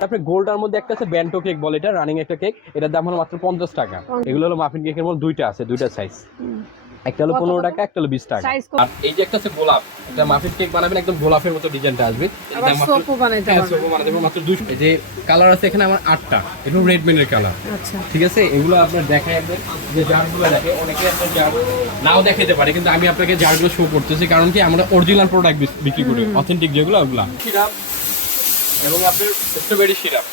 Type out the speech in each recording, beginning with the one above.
আপনি গোল্ডার মধ্যে একটা আছে ব্যান্টো কেক বলে এটা রানিং একটা কেক। এটার দাম হলো মাত্র পঞ্চাশ টাকা। এগুলো হলো মাফিন কেকের মধ্যে দুইটা আছে দুইটা সাইজ একটা হলো পনেরো? টাকা একটা হলো বিশ টাকা। আর এই যে একটা আছে গোলাপ একটা মাফিন কেক বানাবেন একদম গোলাপের মতো ডিজাইনটা আসবে। মাত্র- হ্যাঁ, দুশো এই যে কালার আছে এখানে আমার আটটা এগুলো রেড মেনের কালার আচ্ছা। ঠিক আছে? এগুলো আপনার দেখায় আপনার যে জারগুলো দেখে অনেকে আপনার জার নাও দেখাতে পারে কিন্তু আমি আপনাকে জারগুলো শো করতেছি কারণ কি আমরা অরিজিনাল প্রোডাক্ট বিক্রি করি অথেন্টিক যেগুলো ওগুলো। এবং আপনার স্ট্রবেরি সিরাপ।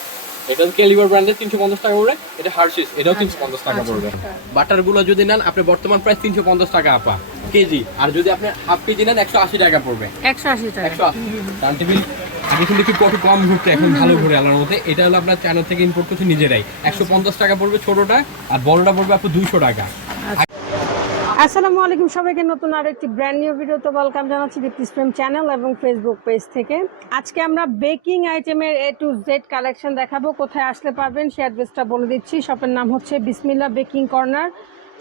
এটা ক্যালিবার ব্র্যান্ডের তিনশো পঞ্চাশ টাকা পড়বে। এটা হার্শিস এটাও তিনশো পঞ্চাশ টাকা আচ্ছা, পড়বে। আচ্ছা। বাটারগুলো যদি নেন আপনি বর্তমান প্রাইস তিনশো পঞ্চাশ টাকা আপা কেজি। আর যদি আপনি হাফ কেজি নেন একশো আশি টাকা পড়বে। একশো আশি টাকা। একশো আশি। আগে কিন্তু একটু কত কম ঘুরতে এখন ভালো ঘুরে আলার মধ্যে। এটা হলো আপনার চায়না থেকে ইম্পোর্ট করছে নিজেরাই। একশো পঞ্চাশ টাকা পড়বে ছোটটা আর বড়টা পড়বে আপনার দুশো টাকা। আসসালামু আলাইকুম সবাইকে, নতুন আর একটি ব্র্যান্ড নিউ ভিডিওতে ওয়েলকাম জানাচ্ছি দীপ্তিস প্রেম চ্যানেল এবং ফেসবুক পেজ থেকে। আজকে আমরা বেকিং আইটেমের এ টু জেড কালেকশন দেখাবো, কোথায় আসলে পারবেন সেই অ্যাড্রেসটা বলে দিচ্ছি। শপের নাম হচ্ছে বিসমিল্লা বেকিং কর্নার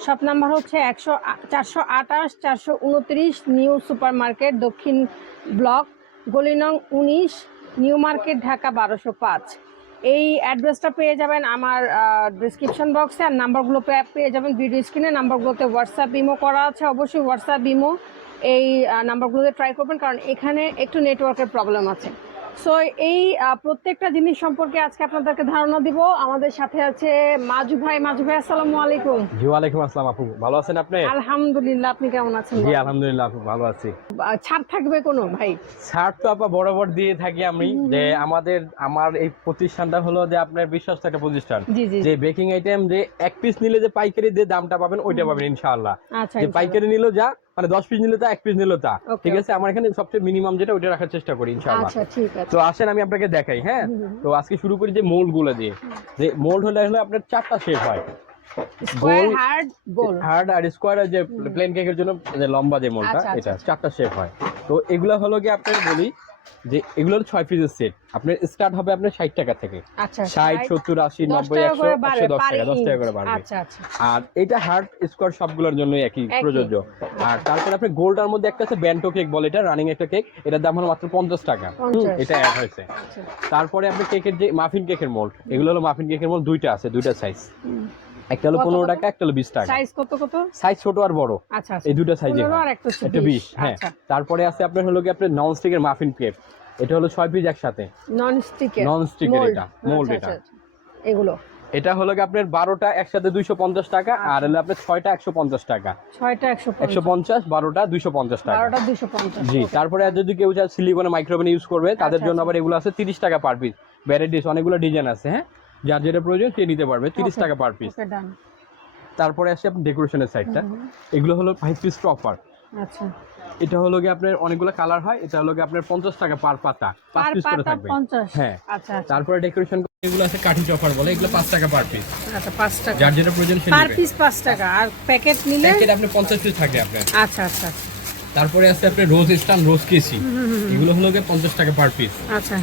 শপ নাম্বার হচ্ছে একশো চারশো আঠাশ, চারশো উনত্রিশ, নিউ সুপার মার্কেট দক্ষিণ ব্লক, গলি নং উনিশ, নিউ মার্কেট, ঢাকা বারোশো পাঁচ। এই অ্যাড্রেসটা পেয়ে যাবেন আমার ডিসক্রিপশন বক্সে আর নাম্বারগুলো পেয়ে যাবেন ভিডিও স্ক্রিনে নাম্বারগুলোতে হোয়াটসঅ্যাপ বিমো করা আছে অবশ্যই হোয়াটসঅ্যাপ ইমো এই নাম্বারগুলোতে ট্রাই করবেন, কারণ এখানে একটু নেটওয়ার্কের প্রবলেম আছে। সো এই প্রত্যেকটা জিনিস সম্পর্কে আজকে আপনাদেরকে ধারণা দিব। আমাদের সাথে আছে মাজু ভাই। মাজু ভাই আসসালামু আলাইকুম। জি ওয়ালাইকুম আসসালাম আপু। ভালো আছেন আপনি? আলহামদুলিল্লাহ আপনি কেমন আছেন জি আলহামদুলিল্লাহ আপু ভালো আছি। ছাড় থাকবে কোনো ভাই? ছাড় তো আপা বরাবর দিয়ে থাকি আমি যে আমাদের আমার এই প্রতিষ্ঠানটা হলো যে আপনার বিশ্বাস একটা প্রতিষ্ঠান। জি জি। যে বেকিং আইটেম যে এক পিস নিলে যে পাইকারি দিয়ে দামটা পাবেন ওইটা পাবেন ইনশাআল্লাহ। আচ্ছা যে পাইকারি নিলো যা মানে দশ পিস নিলে তা এক পিস নিলে তা। ঠিক আছে? আমার এখানে সবচেয়ে মিনিমাম যেটা ওইটা রাখার চেষ্টা করি ইনশাআল্লাহ। আচ্ছা ঠিক আছে। তো আসেন আমি আপনাকে দেখাই হ্যাঁ? তো আজকে শুরু করি যে মোল্ডগুলো দিয়ে। যে মোল্ড হলে আসলে আপনার চারটা শেপ হয়। গোল হার্ড গোল হার্ড আর স্কোয়ার যে প্লেন কেকের জন্য যে লম্বা যে মোলটা আচ্ছা, আচ্ছা, এটা চারটা শেপ হয়। তো এগুলা হলো কি আপনার বলি যে এগুলো হলো ছয় পিসের সেট। আপনার স্টার্ট হবে আপনার ষাট টাকা থেকে। আচ্ছা ষাট সত্তর আশি নব্বই একশো একশো দশ টাকা দশ। টাকা করে বাড়বে। আচ্ছা আচ্ছা। আর এটা হার্ড স্কোয়ার সবগুলোর জন্য একই। প্রযোজ্য। আর তারপরে আপনি গোল্ডার মধ্যে একটা আছে ব্যান্টো কেক বলে এটা রানিং একটা কেক এটার দাম হলো মাত্র পঞ্চাশ টাকা। এটা অ্যাড হয়েছে। তারপরে আপনি কেকের যে মাফিন কেকের মোল্ড এগুলো হলো মাফিন কেকের মোল্ড দুইটা আছে দুইটা সাইজ একটা হলো কত পনেরো কত? টাকা একটা হলো বিশ টাকা। সাইজ কত কত? সাইজ ছোট আর বড়। আচ্ছা আচ্ছা। এই দুটো সাইজে আর একটা হচ্ছে একটা বিশ। হ্যাঁ। আচ্ছা। তারপরে আছে আপনার হলো কি আপনার নন স্টিকের মাফিন কেক এটা হলো ছয় পিস একসাথে। নন স্টিকের নন স্টিকের এটা মোল্ড এটা। আচ্ছা, এগুলো? এটা হলো কি আপনার বারোটা একসাথে দুইশো পঞ্চাশ টাকা আর হলো আপনার ছয়টা একশো পঞ্চাশ টাকা। ছয়টা একশো পঞ্চাশ। বারোটা দুইশো পঞ্চাশ টাকা। জি তারপরে যদি কেউ সিলিকনে মাইক্রোওভেন ইউজ করবে তাদের জন্য। আবার এগুলো আছে তিরিশ টাকা পার পিস ভ্যারাইটিস অনেকগুলো ডিজাইন আছে হ্যাঁ? যার যেটা প্রয়োজন সে নিতে পারবে তিরিশ টাকা পার পিস তারপরে আসছে আপনার ডেকোরেশনের সাইডটা এগুলো হলো ফাইভ পিস টপার আচ্ছা। এটা হলো কি আপনার অনেকগুলো কালার হয় এটা হলো কি আপনার পঞ্চাশ টাকা পার পাতা। পাঁচ পিস করে থাকবে। হ্যাঁ। আচ্ছা আচ্ছা। তারপরে ডেকোরেশন এগুলো আছে কাঠি চপার বলে এগুলো পাঁচ টাকা পার পিস আচ্ছা পাঁচ টাকা। যার যেটা প্রয়োজন পার পিস পাঁচ টাকা আর প্যাকেট নিলে? প্যাকেট আপনি পঞ্চাশ পিস থাকে আপনার। আচ্ছা আচ্ছা। তারপরে আছে আপনার রোজ স্টান রোজ কেসি এগুলো হলো গিয়ে পঞ্চাশ টাকা পার পিস আচ্ছা।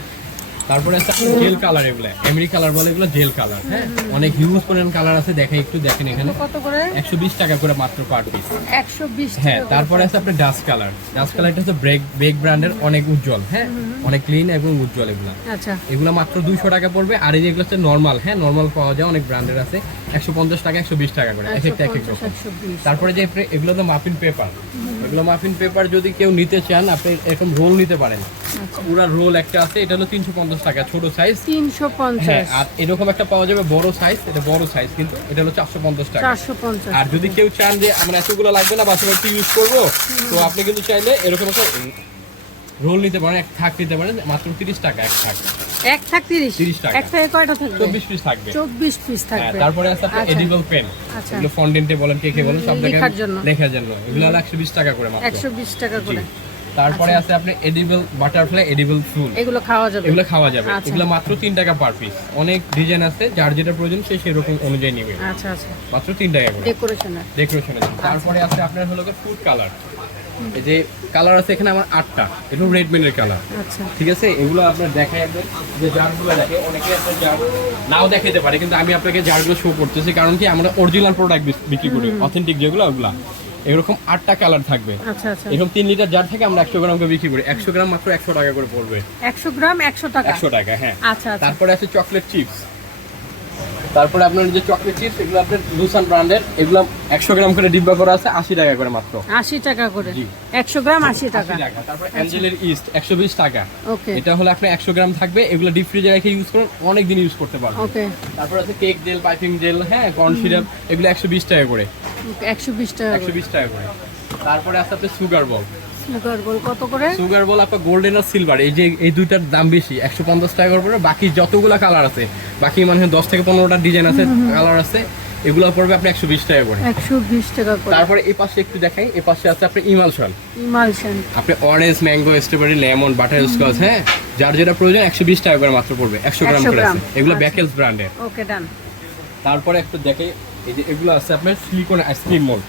তারপরে আছে জেল কালার এগুলো এমরি কালার বলে এগুলো জেল কালার হ্যাঁ? অনেক হিউজ পরিমাণ কালার আছে দেখে একটু দেখেন এখানে। কত করে? একশো বিশ টাকা করে মাত্র পার পিস একশো বিশ হ্যাঁ তারপরে আছে আপনার ডাস্ট কালার ডাস্ট কালারটা হচ্ছে ব্রেক ব্রেক ব্র্যান্ডের অনেক উজ্জ্বল হ্যাঁ? অনেক ক্লিন এবং উজ্জ্বল এগুলো। আচ্ছা। এগুলো মাত্র দুইশো টাকা পড়বে আর এই যেগুলো হচ্ছে নর্মাল হ্যাঁ? নর্মাল পাওয়া যায় অনেক ব্র্যান্ডের আছে। একশো পঞ্চাশ টাকা একশো বিশ টাকা করে এক একটা এক এক রকম। তারপরে যে এগুলো তো মাফিন পেপার এগুলো মাফিন পেপার যদি কেউ নিতে চান আপনি এরকম রোল নিতে পারেন। পুরা রোল একটা আছে এটা হলো তিনশো পঞ্চাশ টাকা ছোট সাইজ তিনশো হ্যাঁ পঞ্চাশ আর এরকম একটা পাওয়া যাবে বড় সাইজ এটা বড় সাইজ কিন্তু এটা হলো চারশো পঞ্চাশ টাকা। আর যদি কেউ চান যে আমরা এতগুলো লাগবে না বাসায় একটু ইউজ করব তো আপনি কিন্তু চাইলে এরকম একটা রোল নিতে পারেন এক থাক নিতে পারেন মাত্র তিরিশ টাকা এক থাক। এক থাক তিরিশ? 30 টাকা। এক থেকে কয়টা থাকবে? চব্বিশ পিস থাকবে। চব্বিশ পিস হ্যাঁ থাকবে। তারপরে আছে আপনার আচ্ছা। এডিবল পেন আচ্ছা। এগুলো ফন্ডেন্টে বলেন কে কে বলেন সব জায়গায় লেখার জন্য। লেখার জন্য। এগুলো হলো একশো বিশ টাকা করে মাত্র। একশো বিশ টাকা করে। তারপরে আছে আপনি এডিবল বাটারফ্লাই এডিবল ফুল। এগুলো খাওয়া যাবে? এগুলো খাওয়া যাবে। আচ্ছা। এগুলো মাত্র তিন টাকা পার পিস অনেক ডিজাইন আছে যার যেটা প্রয়োজন সে সেরকম অনুযায়ী নেবে। আচ্ছা আচ্ছা। মাত্র তিন টাকা করে। ডেকোরেশনের ডেকোরেশনের তারপরে আছে আপনার হলো ফুড কালার এই যে কালার আছে এখানে আমার আটটা। এটা রেড মেনের কালার আচ্ছা। ঠিক আছে? এগুলো আপনার দেখায় আপনার যে জারগুলো দেখে অনেকে আপনার জার নাও দেখাতে পারে কিন্তু আমি আপনাকে জারগুলো শো করতেছি। কারণ কি আমরা অরিজিনাল প্রোডাক্ট বিক্রি করি। অথেন্টিক যেগুলো ওগুলা। এরকম আটটা কালার থাকবে। আচ্ছা আচ্ছা। এরকম তিন লিটার জার থেকে আমরা একশো গ্রাম করে বিক্রি করি। একশো গ্রাম মাত্র একশো টাকা করে পড়বে। একশো গ্রাম একশো টাকা। একশো টাকা হ্যাঁ। আচ্ছা আচ্ছা। তারপরে আছে চকলেট চিপস তারপরে আপনার যে চকলেট চিপস এগুলো আপনার লুসান ব্র্যান্ডের এগুলো একশো গ্রাম করে ডিব্বা করা আছে আশি টাকা করে মাত্র। আশি টাকা করে। জি। একশো গ্রাম আশি টাকা। তারপর অ্যাঞ্জেলের ইস্ট একশো বিশ টাকা। ওকে। এটা হলে আপনার একশো গ্রাম থাকবে এগুলো ডিপ ফ্রিজে রেখে ইউজ করুন অনেক দিন ইউজ করতে পারবেন। ওকে। তারপর আছে কেক জেল পাইপিং জেল হ্যাঁ কর্ন সিরাপ এগুলো একশো বিশ টাকা করে। একশো বিশ টাকা একশো বিশ টাকা করে। তারপরে আছে আপনার সুগার বল সুগার বল কত করে? সুগার বল আপনার গোল্ডেন আর সিলভার এই যে এই দুইটার দাম বেশি একশো পঞ্চাশ টাকা করে বাকি যতগুলো কালার আছে বাকি মানে দশ থেকে পনেরোটা ডিজাইন আছে কালার আছে এগুলো পড়বে আপনি একশো বিশ টাকা করে। একশো বিশ টাকা করে। তারপরে এই পাশে একটু দেখাই এই পাশে আছে আপনার ইমালশন। ইমালশন। আপনি orange mango strawberry lemon butterscotch হ্যাঁ? যার যেটা প্রয়োজন একশো বিশ টাকা করে মাত্র পড়বে একশো গ্রাম 100 করে এগুলো। ব্যাকেলস ব্র্যান্ডের ওকে ডান তারপরে একটু দেখে এই যে এগুলো আছে আপনার সিলিকন আইসক্রিম মোল্ড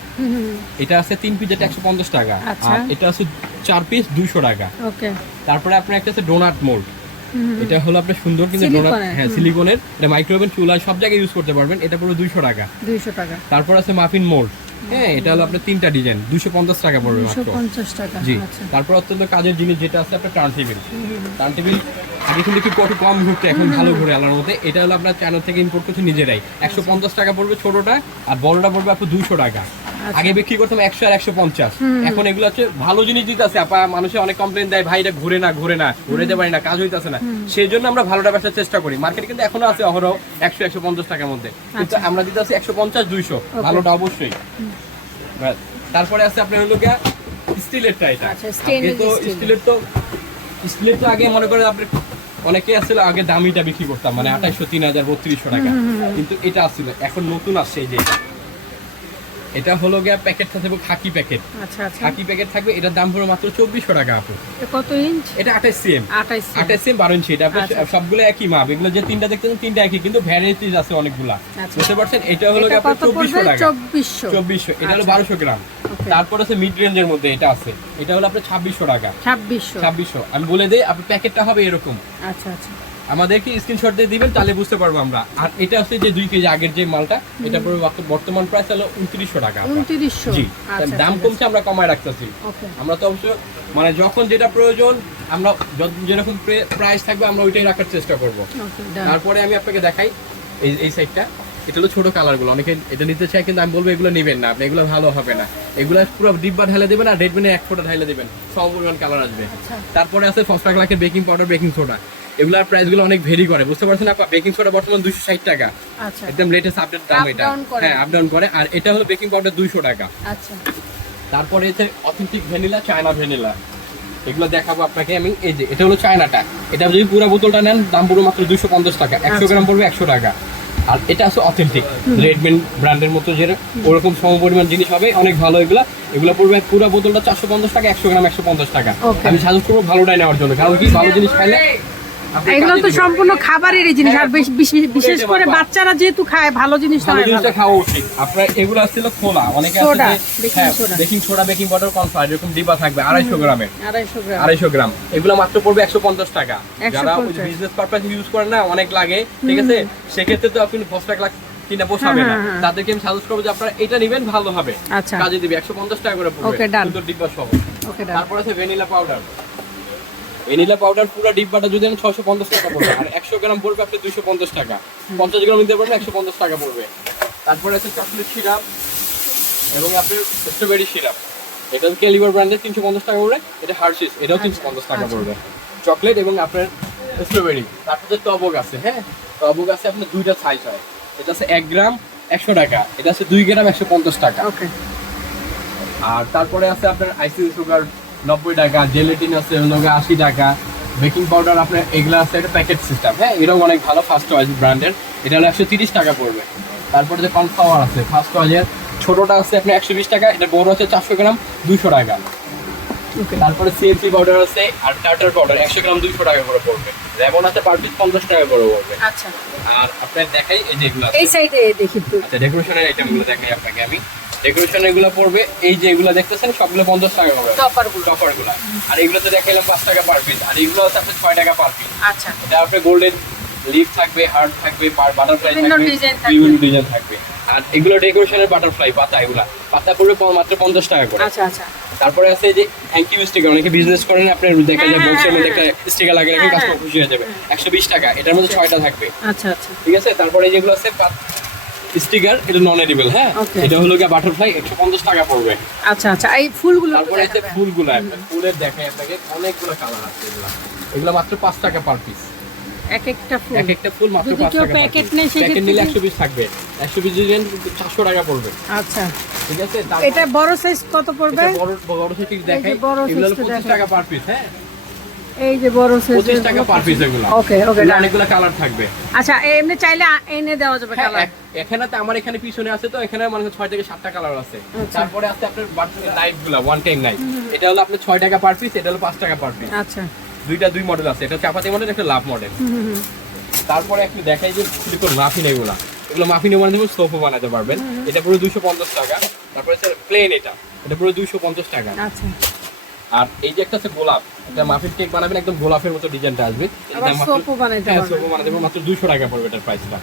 এটা আছে তিন পিস যেটা একশো পঞ্চাশ টাকা। আচ্ছা। আর এটা আছে চার পিস দুইশো টাকা। তারপরে আপনার একটা আছে ডোনাট মোল্ড এটা হলো আপনার সুন্দর কিন্তু ডোনাট হ্যাঁ সিলিকনের এটা মাইক্রোওভেন চুলা সব জায়গায় ইউজ করতে পারবেন। এটা পুরো দুইশো টাকা। দুইশো টাকা। তারপর আছে মাফিন মোল্ড হ্যাঁ এটা হলো আপনার তিনটা ডিজাইন দুশো পঞ্চাশ টাকা পড়বে পঞ্চাশ টাকা জি আচ্ছা। তারপর অত্যন্ত কাজের জিনিস যেটা আছে আপনার টার্ন টেবিল টার্ন টেবিল আগে কিন্তু একটু কত কম ঘুরতে এখন ভালো ঘুরে আলার মধ্যে। এটা হলো আপনার চায়না থেকে ইম্পোর্ট করছে নিজেরাই। একশো পঞ্চাশ টাকা পড়বে ছোটটা আর বড়টা পড়বে আপনার দুশো টাকা। আগে বিক্রি করতাম একশো আর একশো পঞ্চাশ। এখন এগুলো হচ্ছে ভালো জিনিস দিতেছে। আপা মানুষে অনেক কমপ্লেন দেয় ভাই এটা ঘুরে না ঘুরে না ঘুরে যেতে পারি না কাজ হইতেছে না। সেই জন্য আমরা ভালোটা বেচার চেষ্টা করি। মার্কেট কিন্তু এখনও আছে অহরহ একশো একশো পঞ্চাশ টাকার মধ্যে। কিন্তু আমরা দিতে আছি একশো পঞ্চাশ দুইশো। ভালোটা অবশ্যই। তারপরে আছে আপনার হলো গিয়া স্টিলেরটা এটা। আচ্ছা, তো স্টিলের তো স্টিলের তো আগে মনে করেন আপনি অনেকে আসছিল আগে দামিটা বিক্রি করতাম মানে আঠাইশো তিন হাজার বত্রিশশো টাকা। কিন্তু এটা আসছিল এখন নতুন আসছে এই যে। এটা। হলো গিয়া প্যাকেট থাকবে খাকি প্যাকেট আচ্ছা আচ্ছা। খাকি প্যাকেট থাকবে এটার দাম পড়বে মাত্র চব্বিশশো টাকা আপু। কত ইঞ্চ এটা আঠাইশ সিএম আঠাইশ আঠাইশ সিএম বারো ইঞ্চি এটা আপনার আচ্ছা। সবগুলো একই মাপ। এগুলো যে তিনটা দেখতেছেন তিনটা একই কিন্তু ভ্যারাইটিস আছে অনেকগুলা। আচ্ছা। বুঝতে পারছেন? এটা হলো গিয়ে আপনার কত চব্বিশশো টাকা। চব্বিশশো। চব্বিশশো। এটা হলো আচ্ছা। বারোশো গ্রাম। তারপর আছে মিড রেঞ্জের মধ্যে এটা আছে। এটা হলো আপনার ছাব্বিশশো টাকা। ছাব্বিশশো। ছাব্বিশশো। আমি বলে দিই আপনার প্যাকেটটা হবে এরকম। আচ্ছা আচ্ছা। আমাদেরকে স্ক্রিনশট দিয়ে দিবেন তাহলে বুঝতে পারব আমরা। আর এটা হচ্ছে যে দুই কেজি আগের যে মালটা এটা বর্ত- বর্তমান প্রাইস হলো উনত্রিশশো টাকা। উনত্রিশশো জি আচ্ছা দাম কমছে আমরা কমায় রাখতেছি। ওকে। আমরা তো অবশ্য মানে যখন যেটা প্রয়োজন আমরা যেরকম প্রাইস থাকবে আমরা ওইটাই রাখার চেষ্টা করব। ওকে তারপরে আমি আপনাকে দেখাই এই এই সাইডটা এটা হলো ছোট কালারগুলো। অনেকে এটা নিতে চায় কিন্তু আমি বলব এগুলো নেবেন না আপনি এগুলো ভালো হবে না। এগুলো পুরো ডিব্বা ঢালে দেবেন আর রেডমেনে এক ফোঁটা ঢালে দেবেন। সব পরিমাণ কালার আসবে। আচ্ছা। তারপরে আছে ফসফা ক্লাকের বেকিং পাউডার বেকিং সোডা এগুলোর প্রাইসগুলো অনেক ভেরি করে। বুঝতে পারছেন আপা? বেকিং সোডা বর্তমান দুশো ষাট টাকা। আচ্ছা। একদম লেটেস্ট আপডেট দাম এটা। হ্যাঁ আপ ডাউন করে। আর এটা হলো বেকিং পাউডার দুইশো টাকা। আচ্ছা। তারপরে হচ্ছে অথেন্টিক ভ্যানিলা চায়না ভ্যানিলা এগুলো দেখাবো আপনাকে আমি। এই যে এটা হলো চায়নাটা এটা যদি পুরো বোতলটা নেন দাম পুরো মাত্র দুশো পঞ্চাশ টাকা। একশো আচ্ছা। গ্রাম পড়বে একশো টাকা। আর এটা আছে অথেন্টিক রেডমেন ব্র্যান্ডের মতো যে ওরকম সম পরিমাণ জিনিস হবে অনেক ভালো এগুলা। এগুলো পড়বে পুরো বোতলটা চারশো পঞ্চাশ টাকা একশো গ্রাম একশো পঞ্চাশ টাকা। আমি সাজেস্ট করব ভালোটাই নেওয়ার জন্য। কারণ কি? ভালো জিনিস খাইলে এগুলো তো। সম্পূর্ণ খাবারেরই জিনিস আর হ্যাঁ, বিশেষ- করে বাচ্চারা যেহেতু খায় ভালো জিনিস ভালো নয় জিনিসটা ভালো। খাওয়া উচিত। আপনার এগুলো আসছিল খোলা। অনেকে আছে সোডা, যে বেকিং হ্যাঁ সোডা। বেকিং পাউডার কনফ্লাওয়ার এরকম ডিব্বা থাকবে আড়াইশো গ্রামের। আড়াইশো গ্রাম। এগুলো মাত্র পড়বে একশো পঞ্চাশ টাকা। যারা বিজনেস পারপাস ইউজ করেন না অনেক লাগে ঠিক আছে? সেক্ষেত্রে তো আপনি দশ টাকা কিনা পোষাবে না। হ্যাঁ। তাদেরকে আমি সাজেস্ট করব যে আপনারা এটা নেবেন ভালো হবে। আচ্ছা। কাজে দিবে একশো পঞ্চাশ টাকা করে পড়বে। Okay, ডিব্বা সহ। তারপর আছে ভ্যানিলা পাউডার। ভ্যানিলা পাউডার পুরো ডিব্বাটা যদি আমি ছশো পঞ্চাশ টাকা পড়বে আর একশো গ্রাম পড়বে আপনি দুশো পঞ্চাশ টাকা। পঞ্চাশ গ্রাম নিতে পারবেন একশো পঞ্চাশ টাকা পড়বে। তারপরে আছে চকলেট সিরাপ এবং আপনার স্ট্রবেরি সিরাপ এটা হচ্ছে ক্যালিবার ব্র্যান্ডের তিনশো পঞ্চাশ টাকা পড়বে এটা হার্শিস এটাও তিনশো পঞ্চাশ টাকা পড়বে। চকলেট এবং আপনার স্ট্রবেরি তারপরে টবক আছে হ্যাঁ? টবক আছে আপনার দুইটা সাইজ হয়। এটা আছে এক গ্রাম একশো টাকা এটা আছে দুই গ্রাম একশো পঞ্চাশ টাকা। ওকে আর তারপরে আছে আপনার আইসিসি সুগার নব্বই টাকা জেলেটিন আছে হলো আশি টাকা। বেকিং পাউডার আপনার এগুলো আছে একটা প্যাকেট সিস্টেম হ্যাঁ এটাও অনেক ভালো ফার্স্ট ওয়াইজ ব্র্যান্ডের এটা হলো একশো তিরিশ টাকা পড়বে। তারপরে যে কনফ্লাওয়ার আছে ফার্স্ট ওয়াইজের ছোটোটা আছে আপনার একশো বিশ টাকা এটা বড় আছে চারশো গ্রাম দুশো টাকা। তারপরে সিএনসি পাউডার আছে আর টাটার পাউডার একশো গ্রাম দুশো টাকা করে পড়বে। রেমন আছে পার পিস পঞ্চাশ টাকা করে পড়বে। আচ্ছা। আর আপনার দেখাই এই যে এগুলো আছে। এই সাইডে দেখি আচ্ছা ডেকোরেশনের আইটেমগুলো দেখাই আপনাকে আমি। ডেকোরেশনের এগুলো পড়বে। এই যে এগুলো দেখতেছেন সবগুলো পঞ্চাশ টাকা করে টপারগুলো টপারগুলা আর এগুলোতে দেখাইলাম পাঁচ টাকা পার পিস আর এগুলো আপনার ছয় টাকা পার পিস আচ্ছা। এটা আপনার গোল্ডেন লিফ থাকবে হার্ট থাকবে বাটারফ্লাই থাকবে বিভিন্ন ডিজাইন থাকবে। আর এগুলো ডেকোরেশনের বাটারফ্লাই পাতা এগুলা। পাতা পড়বে মাত্র পঞ্চাশ টাকা করে। আচ্ছা আচ্ছা। তারপরে আছে যে থ্যাংক ইউ স্টিকার অনেকে বিজনেস করেন আপনার দেখা যায় হ্যাঁ, বক্সের মধ্যে একটা হ্যাঁ, স্টিকার লাগিয়ে রাখেন হ্যাঁ, কাস্টমার খুশি হয়ে যাবে। একশো বিশ টাকা এটার মধ্যে ছয়টা থাকবে। আচ্ছা আচ্ছা। ঠিক আছে? তারপরে যেগুলো আছে স্টিকার এটা নন এডিবল হ্যাঁ এটা হলো গিয়ে বাটারফ্লাই একশো পঞ্চাশ টাকা পড়বে। আচ্ছা আচ্ছা এই ফুলগুলো তারপরে দেখাবেন। ফুলগুলো ফুলের দেখায় আপনাকে অনেকগুলো কালার আছে এগুলো। এগুলো মাত্র পাঁচ টাকা পার পিস এক একটা ফুল। এক একটা ফুল মাত্র যদি কেউ টাকা প্যাকেট নেয় সেক্ষেত্রে প্যাকেট নিলে কি- একশো পিস থাকবে। একশো পিস ডিজাইন চারশো টাকা পড়বে। আচ্ছা। ঠিক আছে? এটা বড় সাইজ কত পড়বে? এটা বড় বড় দেখাই এই এগুলো size টা পঁচিশ দেখাই। টাকা পার পিস হ্যাঁ? এই যে বড় সাইজ পঁচিশ টাকা পার পিস এগুলো। ওকে ওকে অনেকগুলো কালার থাকবে। আচ্ছা এমনি চাইলে এনে দেওয়া যাবে হ্যাঁ, কালার এখানে তো আমার এখানে পিছনে আছে তো এখানে মানে ছয় থেকে সাতটা কালার আছে। আচ্ছা। তারপরে আছে আপনার নাইটগুলা ওয়ান টাইম নাইট এটা হলো আপনার ছয় টাকা পার পিস এটা হলো পাঁচ টাকা পার পিস আচ্ছা। দুইটা দুই মডেল আছে এটা চাপাতি মডেল একটা লাভ মডেল। তারপরে আপনি দেখাই যে সিলিকন মাফিন এগুলা। এগুলো মাফিনে বানাতে সোফা বানাতে পারবেন। এটা পুরো দুশো পঞ্চাশ টাকা। তারপরে স্যার প্লেন এটা। এটা পুরো দুশো পঞ্চাশ টাকা। আচ্ছা। আর এই যে একটা আছে গোলাপ এটা মাফিন কেক বানাবেন একদম গোলাপের মতো ডিজাইনটা আসবে। soap হ্যাঁ, বানাতে পারবেন, মাত্র দুশো টাকা পড়বে এটার প্রাইসটা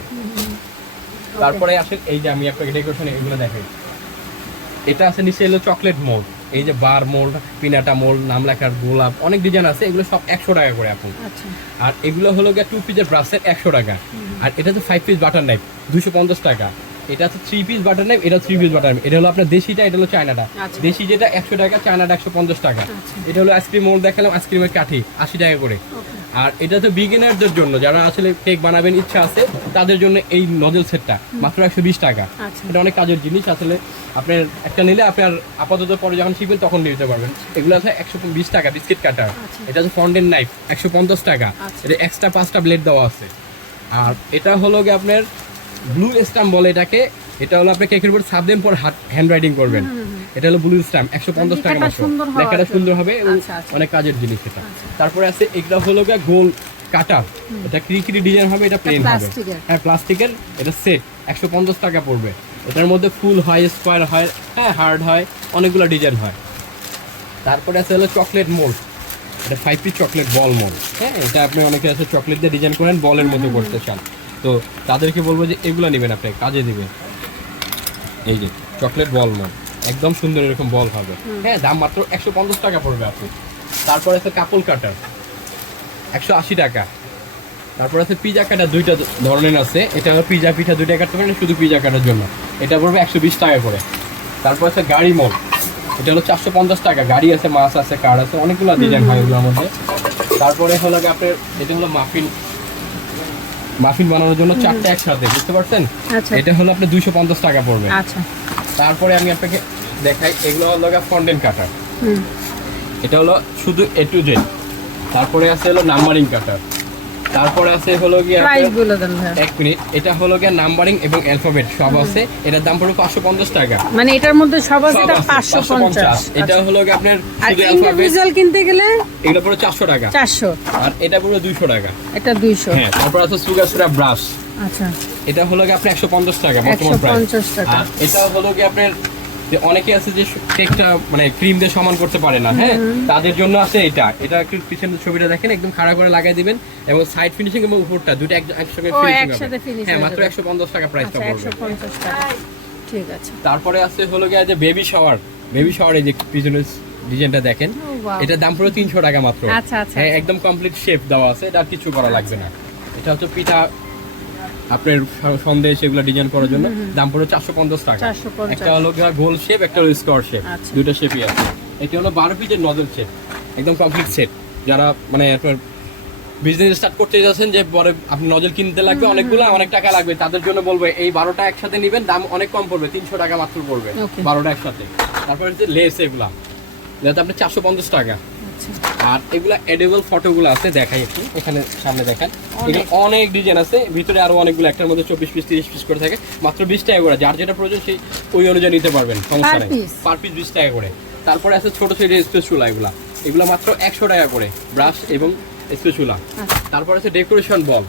তারপরে আসেন এই যে আমি আপনাকে ডেকোরেশন এগুলো দেখাই। এটা আছে নিচে এলো চকলেট মোল্ড এই যে বার মোল্ড পিনাটা মোল্ড নাম লেখার গোলাপ অনেক ডিজাইন আছে এগুলো সব একশো টাকা করে এখন। আচ্ছা। আর এগুলো হলো গিয়ে টু পিসের ব্রাশের একশো টাকা। আর এটা তো ফাইভ পিস বাটার নাইফ দুশো পঞ্চাশ টাকা। এটা হচ্ছে থ্রি পিস বাটার নাইফ এটা থ্রি পিস বাটার এটা হলো আপনার দেশিটা এটা হলো চায়নাটা। আচ্ছা। দেশি যেটা একশো টাকা চায়নাটা একশো পঞ্চাশ টাকা। আচ্ছা। এটা হলো আইসক্রিম মোল্ড দেখালাম আইসক্রিমের কাঠি আশি টাকা করে। আর এটা তো বিগিনারদের জন্য যারা আসলে কেক বানাবেন ইচ্ছা আছে তাদের জন্য এই নজল সেটটা মাত্র একশো বিশ টাকা। আচ্ছা। এটা অনেক কাজের জিনিস আসলে আপনার একটা নিলে আপনার আপাতত পরে যখন শিখবেন তখন নিতে পারবেন। এগুলো আছে একশো বিশ টাকা বিস্কিট কাটার। আচ্ছা। এটা হচ্ছে ফন্ডেন নাইফ একশো পঞ্চাশ টাকা। আচ্ছা। এটা এক্সট্রা পাঁচটা ব্লেড দেওয়া আছে। আর এটা হলো গিয়ে আপনার ব্লু স্টাম্প বলে এটাকে এটা হলো আপনি কেকের উপর সাত দিন পর হ্যান্ড রাইটিং করবেন। এটা হলো ব্লু স্টাম্প একশো পঞ্চাশ টাকা মাত্র। লেখাটা সুন্দর হবে এবং আচ্ছা, আচ্ছা। অনেক কাজের জিনিস এটা। তারপরে আছে এগুলো হলো গোল কাটা। এটা ক্রিকিরি ডিজাইন হবে এটা প্লেন হবে। প্লাস্টিকের। হ্যাঁ প্লাস্টিকের এটা সেট একশো পঞ্চাশ টাকা পড়বে। এটার মধ্যে ফুল হয় স্কোয়ার হয় হ্যাঁ হার্ড হয় অনেকগুলো ডিজাইন হয়। তারপরে আছে হলো চকলেট মোল্ড এটা five piece chocolate ball mould হ্যাঁ এটা আপনি অনেকে আছে চকলেট দিয়ে ডিজাইন করেন বলের মতো করতে চান। তো তাদেরকে বলব যে এগুলো নেবেন আপনি কাজে দিবেন। এই যে চকলেট বল মোল্ড একদম সুন্দর এরকম বল হবে। হ্যাঁ দাম মাত্র একশো পঞ্চাশ টাকা পড়বে আপনি তারপরে আছে কাপল কাটার একশো আশি টাকা। তারপর আছে পিজা কাটা দুইটা ধরনের আছে। এটা হলো পিজা পিঠা দুইটা কাটতে পারেন শুধু পিজা কাটার জন্য। এটা পড়বে একশো বিশ টাকা করে। তারপর আছে গাড়ি মোল এটা হলো চারশো পঞ্চাশ টাকা। গাড়ি আছে মাছ আছে কার আছে অনেকগুলো ডিজাইন হয় এগুলোর মধ্যে। তারপরে হলো আপনার এটা হলো মাফিন মাফিন বানানোর জন্য চারটে একসাথে বুঝতে পারছেন? আচ্ছা। এটা হলো আপনার দুইশো পঞ্চাশ টাকা পড়বে। আচ্ছা। তারপরে আমি আপনাকে দেখাই এগুলো হলো ফন্ডেন কাটার। এটা হলো শুধু এ টু জেড তারপরে আছে হলো নাম্বারিং কাটার। তারপরে আছে হলো গিয়ে প্রাইস বলে দেন ভাই। এক মিনিট এটা হলো গিয়ে নাম্বারিং এবং অ্যালফাবেট সব আছে। এটার দাম পড়বে পাঁচশো পঞ্চাশ টাকা। মানে এটার মধ্যে সব আছে এটা পাঁচশো 550 পঞ্চাশ। এটা হলো গিয়ে আপনার শুধু ইন্ডিভিজুয়াল কিনতে গেলে? এগুলো পড়ে চারশো টাকা। চারশো। আর এটা পুরো দুইশো টাকা। এটা দুইশো। হ্যাঁ তারপর আছে সুগার সুরা ব্রাশ আচ্ছা। এটা হলো গিয়ে আপনার একশো পঞ্চাশ টাকা বর্তমান প্রাইস 150 টাকা। এটা হলো গিয়ে আপনার যে অনেকে আছে যে কেকটা মানে ক্রিম দিয়ে সমান করতে পারে না হ্যাঁ? তাদের জন্য আছে এটা। এটা একটু পিছনের ছবিটা দেখেন একদম খাড়া করে লাগাই দিবেন এবং সাইড ফিনিশিং এবং উপরটা দুটো ফিনিশিং হ্যাঁ মাত্র যাবে। একশো পঞ্চাশ টাকা প্রাইসটা আচ্ছা পড়বে। টাকা। ঠিক আছে। তারপরে আছে হলো গিয়ে যে বেবি শাওয়ার বেবি শাওয়ার এই যে পিছনে ডিজাইনটা দেখেন. এটার দাম পুরো তিনশো টাকা মাত্র। আচ্ছা, আচ্ছা। হ্যাঁ একদম কমপ্লিট শেপ দেওয়া আছে এটা কিছু করা লাগবে না। এটা হচ্ছে পিঠা আপনার স- সন্দেশ এগুলো ডিজাইন করার জন্য। দাম পড়ে চারশো পঞ্চাশ টাকা। একটা হলো গোল শেপ একটা হলো স্কোয়ার শেপ। দুটো শেপই আছে। এটা হলো বারো পিসের নজল সেট একদম কমপ্লিট সেট যারা মানে আপনার বিজনেস স্টার্ট করতে যাচ্ছেন যে পরে আপনি নজল কিনতে লাগবে অনেকগুলো অনেক টাকা লাগবে। তাদের জন্য বলব এই বারোটা একসাথে নেবেন দাম অনেক কম পড়বে তিনশো টাকা মাত্র পড়বে। বারোটা একসাথে। তারপরে হচ্ছে লেস এগুলা। যেটা আপনি চারশো পঞ্চাশ টাকা। আচ্ছা। আর এগুলা এডেবল ফটোগুলো আছে দেখাই একটু। এখানে সামনে দেখান। এগুলো অনেক ডিজাইন আছে। ভিতরে আরও অনেকগুলো একটার মধ্যে চব্বিশ পিস তিরিশ পিস করে থাকে। মাত্র বিশ টাকা করে। যার যেটা প্রয়োজন সেই ওই অনুযায়ী নিতে পারবেন। সমস্যা নেই। পার পিস বিশ টাকা করে। তারপরে আছে ছোট ছোট স্পেসুলা এগুলা। এগুলো মাত্র একশো টাকা করে। ব্রাশ এবং স্পেসুলা আচ্ছা। তারপর আছে ডেকোরেশন বল।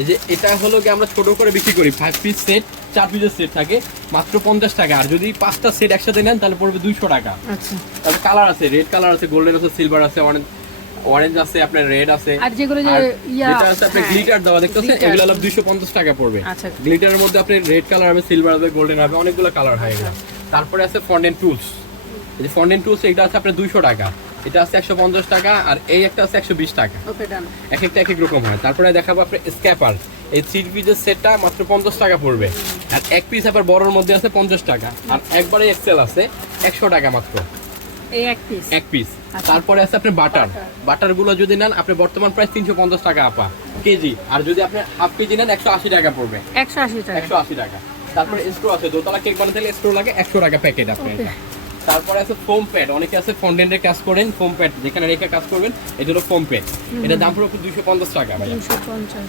এই যে এটা হলো কি আমরা ছোট করে বিক্রি করি ফাইভ পিস সেট চার পিসের সেট থাকে মাত্র পঞ্চাশ টাকা। আর যদি পাঁচটা সেট একসাথে নেন তাহলে পড়বে দুইশো টাকা। আচ্ছা। তারপর কালার আছে রেড কালার আছে গোল্ডেন আছে সিলভার আছে অনেক অরেঞ্জ আছে আপনার রেড আছে। আর যেগুলো যে ইয়া আছে আপনার হ্যাঁ, গ্লিটার দেওয়া দেখতেছেন। এগুলো হলো 250 টাকা পড়বে। আচ্ছা। গ্লিটারের মধ্যে আপনি রেড কালার হবে সিলভার হবে গোল্ডেন হবে অনেকগুলো কালার হয় এগুলো। তারপরে আছে ফন্ডেন্ট টুলস এই যে ফন্ডেন্ট টুলস এটা আছে আপনার 200 টাকা। এটা আছে 150 টাকা আর এই একটা আছে 120 টাকা। এক একটা এক এক রকম হয়। তারপরে দেখাবো আপনার স্ক্যাপার এই থ্রি পিসের সেটটা মাত্র পঞ্চাশ টাকা পড়বে। আর এক পিস আবার বড়র মধ্যে আছে পঞ্চাশ টাকা। আর একবারে এক্সেল আছে একশো টাকা মাত্র। এক পিস আচ্ছা। তারপরে আছে আপনার বাটার বাটারগুলো যদি নেন আপনি বর্তমান প্রায় তিনশো পঞ্চাশ টাকা আপা কেজি। আর যদি আপনি হাফ কেজি নেন একশো আশি টাকা পড়বে। একশো আশি টাকা। একশো আশি টাকা। তারপরে স্ট্রো আছে। দোতলা কেক বানাতে স্ট্রো লাগে একশো টাকা প্যাকেট আপনার এটা তারপরে আছে ফোম প্যাড অনেকে আছে ফন্ডেন্টের কাজ করেন ফোম প্যাড যেখানে রেখে কাজ করবেন এটা হলো ফোম প্যাড এটা দাম পড়বে দুশো পঞ্চাশ টাকা ভাই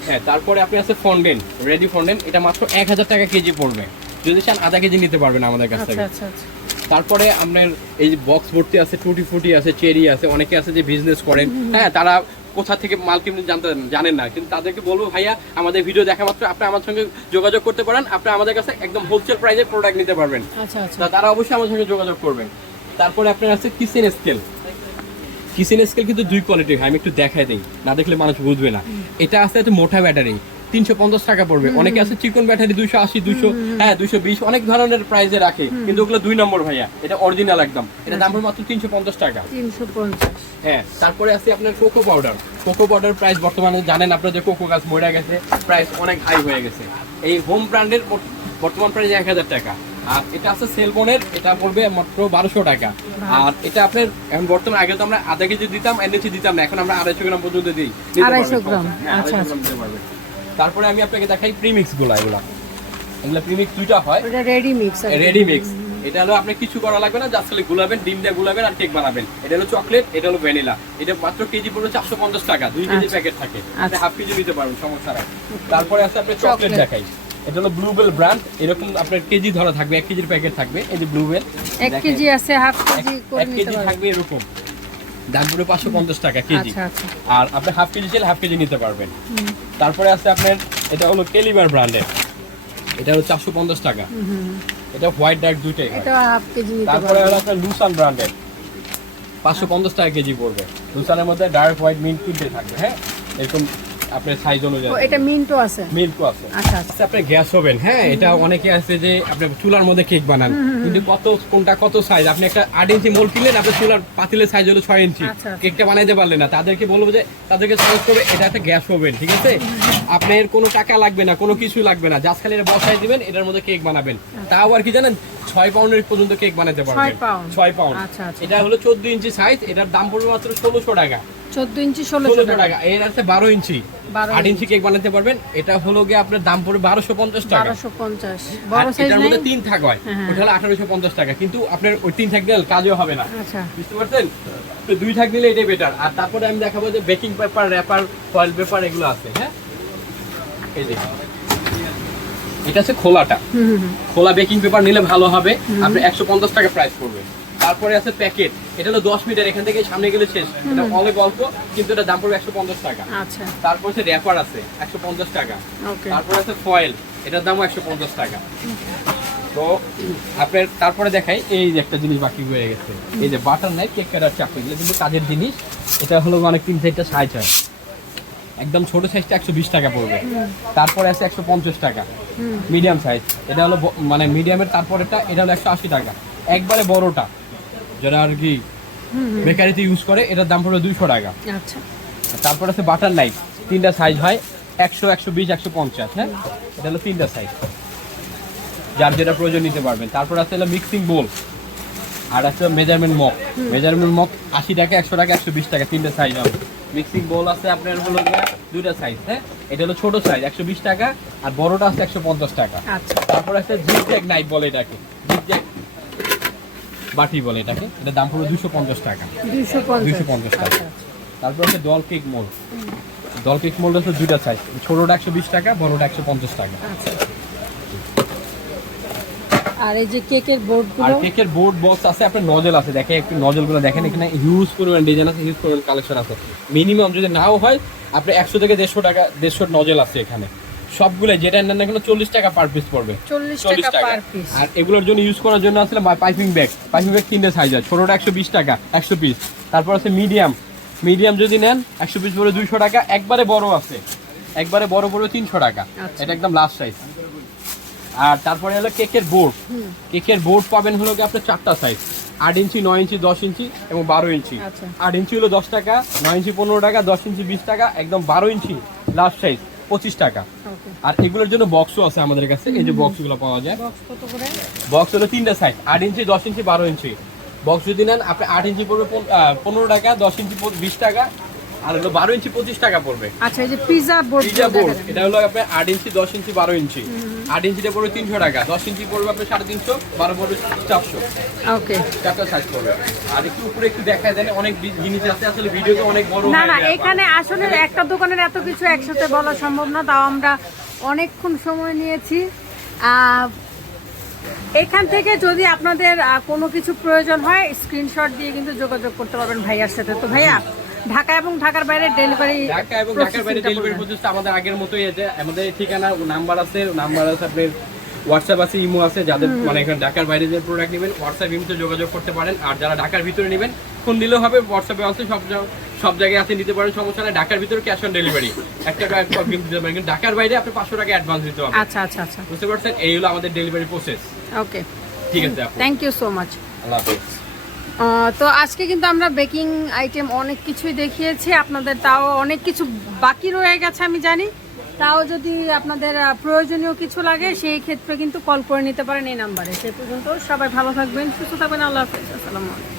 হ্যাঁ তারপরে আপনি আছে ফন্ডেন্ট রেডি ফন্ডেন্ট এটা মাত্র এক হাজার টাকা কেজি পড়বে। যদি চান আধা কেজি নিতে পারবেন আমাদের কাছ আচ্ছা থেকে। আচ্ছা আচ্ছা। তারপরে আপনার এই যে বক্স ভর্তি আছে টুটি ফুটি আছে চেরি আছে অনেকে আছে যে বিজনেস করেন। হ্যাঁ তারা কোথা থেকে মাল কিনতে জানতে জানেন না। কিন্তু তাদেরকে বলব ভাইয়া আমাদের ভিডিও দেখা মাত্র আপনি আমার সঙ্গে যোগাযোগ করতে পারেন আপনি আমাদের কাছে একদম হোলসেল প্রাইসে প্রোডাক্ট নিতে পারবেন। আচ্ছা আচ্ছা। তারা অবশ্যই আমার সঙ্গে যোগাযোগ করবেন। তারপরে আপনার আছে কিচেন স্কেল কিচেন স্কেল কিন্তু দুই কোয়ালিটির হয় আমি একটু দেখাই দিই না দেখলে মানুষ বুঝবে না। এটা আছে একটা মোটা ব্যাটারি তিনশো পঞ্চাশ টাকা পড়বে। অনেকে আছে চিকন ব্যাটারি দুইশো আশি দুইশো হ্যাঁ দুইশো বিশ অনেক ধরনের প্রাইসে রাখে কিন্তু ওগুলো দুই নম্বর ভাইয়া এটা অরিজিনাল একদম। এটা দাম পড়বে মাত্র তিনশো পঞ্চাশ টাকা। তিনশো পঞ্চাশ। হ্যাঁ তারপরে আছে আপনার cocoa powder cocoa powder price বর্তমানে জানেন আপনার যে কোকো গাছ মরে গেছে প্রাইস অনেক হাই হয়ে গেছে। এই হোম ব্র্যান্ডের বর্তমান প্রাইস এক হাজার টাকা। আর এটা আছে সেলবনের এটা পড়বে মাত্র বারোশো টাকা। আর এটা আপনার এখন বর্তমানে আগে তো আমরা আধা কেজি দিতাম এনএসি দিতাম না এখন আমরা আড়াইশো গ্রাম পর্যন্ত দিই। 250 গ্রাম, হ্যাঁ, আচ্ছা, 250 গ্রাম নিতে পারবেন। তারপরে আমি আপনাকে দেখাই প্রিমিক্সগুলা এগুলা। এগুলা প্রিমিক্স দুইটা হয়। ওটা রেডি মিক্স রেডি মিক্স এটা হলো আপনি কিছু করা লাগবে না জাস্ট খালি গুলাবেন ডিম দিয়ে গুলাবেন আর কেক বানাবেন। এটা হলো চকলেট এটা হলো ভ্যানিলা এটা মাত্র কেজি পড়বে চারশো পঞ্চাশ টাকা দুই কেজি আচ্ছা। প্যাকেট থাকে। আপনি আচ্ছা। হাফ কেজি নিতে পারবেন সমস্যা নাই। তারপরে আছে আপনি চকলেট দেখাই। এটা হলো ব্লুবেল ব্র্যান্ড এরকম আপনার কেজি ধরা থাকবে এক কেজির প্যাকেট থাকবে এই যে ব্লুবেল এক কেজি আছে হাফ কেজি এক কেজি থাকবে এরকম। দাম পাঁচশো পঞ্চাশ টাকা কেজি। আচ্ছা আচ্ছা। আর আপনি হাফ কেজি চাইলে হাফ কেজি নিতে পারবেন। তারপরে আছে আপনার এটা হলো কেলিবার ব্র্যান্ডের এটা হলো চারশো পঞ্চাশ টাকা। এটা হোয়াইট ডার্ক দুইটাই তারপরে হলো আপনার লুসান ব্র্যান্ডের পাঁচশো পঞ্চাশ টাকা কেজি পড়বে। লুসানের মধ্যে ডার্ক হোয়াইট মিন্ট তিনটে থাকবে হ্যাঁ? এরকম আপনার সাইজ অনুযায়ী। এটা মিন্টও আছে। মিল্কও আছে। আচ্ছা আচ্ছা। আচ্ছা আপনার গ্যাস ওভেন হ্যাঁ এটা অনেকে আছে যে আপনি চুলার মধ্যে কেক বানান। কিন্তু কত কোনটা কত সাইজ আপনি একটা আট ইঞ্চি মোল কিনলেন আপনার চুলার পাতিলের সাইজ হলো ছয় ইঞ্চি। আচ্ছা, আচ্ছা। কেকটা বানাইতে পারলেন না। তাদেরকে বলব যে তাদেরকে সাজেস্ট করবে এটা একটা গ্যাস ওভেন ঠিক আছে? আপনার কোনো টাকা লাগবে না কোনো কিছু লাগবে না। জাস্ট খালি এটা বসাই দিবেন এটার মধ্যে কেক বানাবেন। তাও আর কি জানেন? ছয় পাউন্ডের পর্যন্ত কেক বানাতে পারবেন পাউন্ড। ছয় পাউন্ড। আচ্ছা, আচ্ছা। এটা হলো চোদ্দ ইঞ্চি সাইজ এটার দাম পড়বে মাত্র ষোলোশো টাকা। চোদ্দ ইঞ্চি ষোলোশো টাকা। এর আছে বারো ইঞ্চি। 12 আট ইঞ্চি কেক বানাতে পারবেন। এটা হলো গিয়ে আপনার দাম পড়বে বারোশো পঞ্চাশ টাকা। বারোশো পঞ্চাশ। আর বড় সাইজ এটার নেই? মধ্যে তিন থাক হয়। হ্যাঁ, হ্যাঁ। ওটা হলো আঠারোশো পঞ্চাশ টাকা। কিন্তু আপনার ওই তিন থাক দিলে কাজও হবে না। আচ্ছা। বুঝতে পারছেন? তো দুই থাক নিলে এটাই বেটার আর তারপরে আমি দেখাবো যে baking paper wrapper foil paper এগুলো আছে হ্যাঁ? এই যে। এটা আছে খোলাটা। খোলা বেকিং পেপার নিলে ভালো হবে। আপনি একশো পঞ্চাশ টাকা প্রাইস পড়বে। তারপরে আছে প্যাকেট এটা হলো দশ মিটার এখান থেকে সামনে গেলে শেষ। এটা অনেক অল্প কিন্তু এটা দাম পড়বে একশো পঞ্চাশ টাকা। আচ্ছা। তারপর হচ্ছে র্যাপার আছে একশো পঞ্চাশ টাকা। তারপরে আছে ফয়েল এটার দামও একশো পঞ্চাশ টাকা। তো আপনার তারপরে দেখাই এই যে একটা জিনিস বাকি হয়ে গেছে। এই যে বাটার নাই কেক কাটার চাকু এগুলো কিন্তু কাজের জিনিস এটা হলো অনেক তিন চারটা সাইজ হয়। একদম ছোট সাইজটা একশো বিশ টাকা পড়বে। তারপরে আছে একশো পঞ্চাশ টাকা। মিডিয়াম সাইজ এটা হলো মানে মিডিয়ামের তারপরেটা এটা হলো একশো আশি টাকা। একবারে বড়টা যেটা আর কি। বেকারিতে ইউজ করে এটার দাম পড়বে দুশো টাকা। আচ্ছা। তারপর আছে বাটার নাইফ তিনটা সাইজ হয় একশো একশো বিশ একশো পঞ্চাশ হ্যাঁ? এটা হলো তিনটা সাইজ যার যেটা প্রয়োজন নিতে পারবেন। তারপর আছে হলো মিক্সিং বোল আর আছে মেজারমেন্ট মগ মেজারমেন্ট মগ আশি টাকা একশো টাকা একশো বিশ টাকা তিনটা সাইজ হবে। মিক্সিং বোল আছে আপনার হলো গিয়ে দুইটা সাইজ হ্যাঁ? এটা হলো ছোট সাইজ একশো বিশ টাকা আর বড়টা আছে একশো পঞ্চাশ টাকা। আচ্ছা। তারপর একটা জিপজ্যাক নাইফ বলে এটাকে। জিপজ্যাক বাটি বলে এটাকে। এটা দাম পড়বে দুশো পঞ্চাশ টাকা। দুইশো পঞ্চাশ। টাকা। আচ্ছা তারপর হচ্ছে doll cake mould doll cake mould হচ্ছে দুইটা সাইজ ছোটটা একশো বিশ টাকা বড়টা একশো পঞ্চাশ টাকা। আচ্ছা। আর এই যে কেকের আর কেকের বোর্ড বক্স আছে আপনার নজল আছে। দেখেন একটু নজলগুলো দেখেন এখানে হিউজ পরিমাণ ডিজাইন আছে হিউজ পরিমাণ কালেকশন আছে। মিনিমাম যদি নাও হয় আপনি একশো থেকে দেড়শো টাকা দেড়শো নজল আছে এখানে। সবগুলো যেটা নেন না কেন চল্লিশ টাকা পার পিস পড়বে। চল্লিশ টাকা আর এগুলোর জন্য ইউজ করার জন্য আসলে পাইপিং ব্যাগ পাইপিং ব্যাগ তিনটে সাইজ আছে। ছোটোটা একশো বিশ টাকা একশো পিস তারপর আছে মিডিয়াম মিডিয়াম যদি নেন একশো পিস পড়বে দুইশো টাকা। একবারে বড় আছে। একবারে বড় পড়বে তিনশো টাকা। আচ্ছা। এটা একদম লাস্ট সাইজ আর তারপরে হলো কেকের বোর্ড। কেকের বোর্ড পাবেন হলো কি আপনার চারটা সাইজ আট ইঞ্চি নয় ইঞ্চি দশ ইঞ্চি এবং বারো ইঞ্চি। আচ্ছা। আট ইঞ্চি হলো দশ টাকা নয় ইঞ্চি পনেরো টাকা দশ ইঞ্চি বিশ টাকা একদম বারো ইঞ্চি লাস্ট সাইজ পঁচিশ টাকা। আর এগুলোর জন্য বক্সও আছে আমাদের কাছে এই যে বক্সগুলো পাওয়া যায়। বক্স হলো তিনটা সাইজ আট ইঞ্চি দশ ইঞ্চি বারো ইঞ্চি। বক্স যদি নেন আপনি আট ইঞ্চি পড়বে পনেরো টাকা দশ ইঞ্চি বিশ টাকা আর হলো বারো ইঞ্চি পঁচিশ টাকা পড়বে। আচ্ছা এই যে পিজা বোর্ড পিজা বোর্ড এটা হলো আপনার আট ইঞ্চি দশ ইঞ্চি বারো ইঞ্চি। আট ইঞ্চিটা পড়বে তিনশো টাকা দশ ইঞ্চি পড়বে আপনার সাড়ে তিনশো বারো পড়বে চারশো। ওকে। চারটা সাইজ পড়বে। আর একটু উপরে একটু দেখা যায় অনেক জিনিস আছে আসলে ভিডিওতে অনেক বড় না না এখানে আসলে একটা দোকানের এত কিছু একসাথে বলা সম্ভব না তাও আমরা অনেকক্ষণ সময় নিয়েছি। এখান থেকে যদি আপনাদের কোনো কিছু প্রয়োজন হয় স্ক্রিনশট দিয়ে কিন্তু যোগাযোগ করতে পারবেন ভাইয়ার সাথে। তো ভাইয়া ঢাকা এবং ঢাকার বাইরে ডেলিভারি ঢাকা এবং ঢাকার বাইরে ডেলিভারি প্রসেসটা আমাদের আগের মতোই আছে। আমাদের ঠিকানা নাম্বার আছে নাম্বার আছে আপনার হোয়াটসঅ্যাপ আছে ইমো আছে যাদের মানে এখানে ঢাকার বাইরে যে প্রোডাক্ট নেবেন হোয়াটসঅ্যাপ ইমোতে যোগাযোগ করতে পারেন। আর যারা ঢাকার ভিতরে নেবেন ফোন দিলেও হবে হোয়াটসঅ্যাপে আছে সব সব জায়গায় আছে নিতে পারেন সমস্যা নেই। ঢাকার ভিতরে ক্যাশ অন ডেলিভারি এক টাকা অগ্রিম দিতে পারেন। কিন্তু ঢাকার বাইরে আপনি পাঁচশো টাকা অ্যাডভান্স দিতে হবে। আচ্ছা আচ্ছা আচ্ছা। বুঝতে পারছেন? এই হলো আমাদের ডেলিভারি প্রসেস ওকে ঠিক আছে থ্যাংক ইউ সো মাচ আল্লাহ হাফেজ। তো আজকে কিন্তু আমরা বেকিং আইটেম অনেক কিছুই দেখিয়েছি। আপনাদের তাও অনেক কিছু বাকি রয়ে গেছে, আমি জানি। তাও যদি আপনাদের প্রয়োজনীয় কিছু লাগে, সেই ক্ষেত্রে কিন্তু কল করে নিতে পারেন এই নাম্বারে সে পর্যন্ত সবাই ভালো থাকবেন, সুস্থ থাকবেন, আল্লাহ হাফিজ, আসসালামু আলাইকুম।